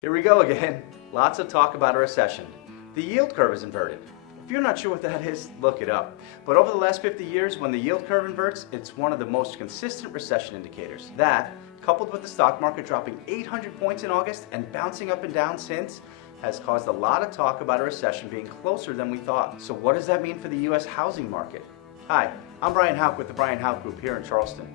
Here we go again. Lots of talk about a recession. The yield curve is inverted. If you're not sure what that is, look it up. But over the last 50 years, when the yield curve inverts, it's one of the most consistent recession indicators. That, coupled with the stock market dropping 800 points in August and bouncing up and down since, has caused a lot of talk about a recession being closer than we thought. So what does that mean for the U.S. housing market? Hi, I'm Brian Houck with the Brian Houck Group here in Charleston.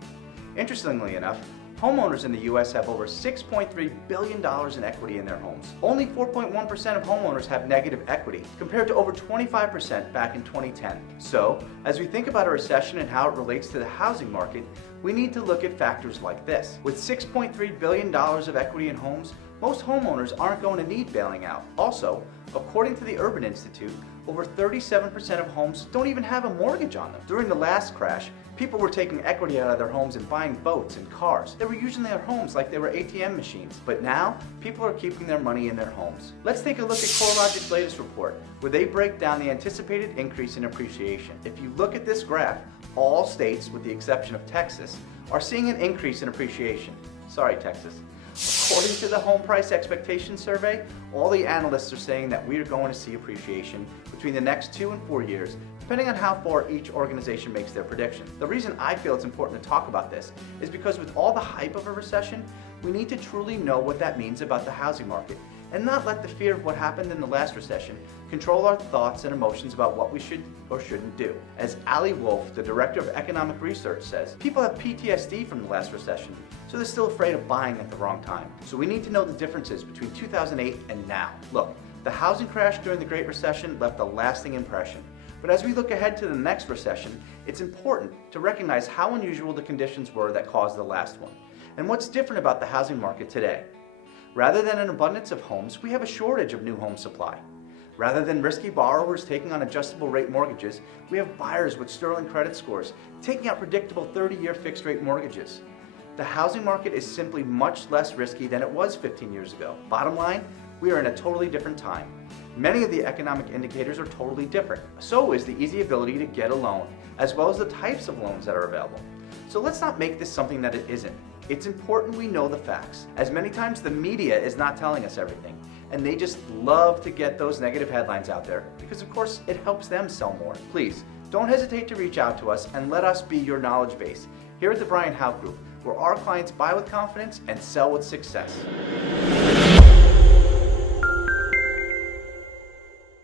Interestingly enough, homeowners in the U.S. have over $6.3 billion in equity in their homes. Only 4.1% of homeowners have negative equity, compared to over 25% back in 2010. So, as we think about a recession and how it relates to the housing market, we need to look at factors like this. With $6.3 billion of equity in homes, most homeowners aren't going to need bailing out. Also, according to the Urban Institute, over 37% of homes don't even have a mortgage on them. During the last crash, people were taking equity out of their homes and buying boats and cars. They were using their homes like they were ATM machines. But now, people are keeping their money in their homes. Let's take a look at CoreLogic's latest report, where they break down the anticipated increase in appreciation. If you look at this graph, all states, with the exception of Texas, are seeing an increase in appreciation. Sorry, Texas. According to the Home Price Expectation Survey, all the analysts are saying that we are going to see appreciation between the next 2 and 4 years, depending on how far each organization makes their prediction. The reason I feel it's important to talk about this is because with all the hype of a recession, we need to truly know what that means about the housing market and not let the fear of what happened in the last recession control our thoughts and emotions about what we should or shouldn't do. As Ali Wolf, the director of economic research, says, people have PTSD from the last recession, so they're still afraid of buying at the wrong time. So we need to know the differences between 2008 and now. Look, the housing crash during the Great Recession left a lasting impression. But as we look ahead to the next recession, it's important to recognize how unusual the conditions were that caused the last one, and what's different about the housing market today. Rather than an abundance of homes, we have a shortage of new home supply. Rather than risky borrowers taking on adjustable rate mortgages, we have buyers with sterling credit scores taking out predictable 30-year fixed rate mortgages. The housing market is simply much less risky than it was 15 years ago. Bottom line, we are in a totally different time. Many of the economic indicators are totally different. So is the easy ability to get a loan, as well as the types of loans that are available. So let's not make this something that it isn't. It's important we know the facts, as many times the media is not telling us everything, and they just love to get those negative headlines out there because of course it helps them sell more. Please, don't hesitate to reach out to us and let us be your knowledge base here at the Brian Houck Group, where our clients buy with confidence and sell with success.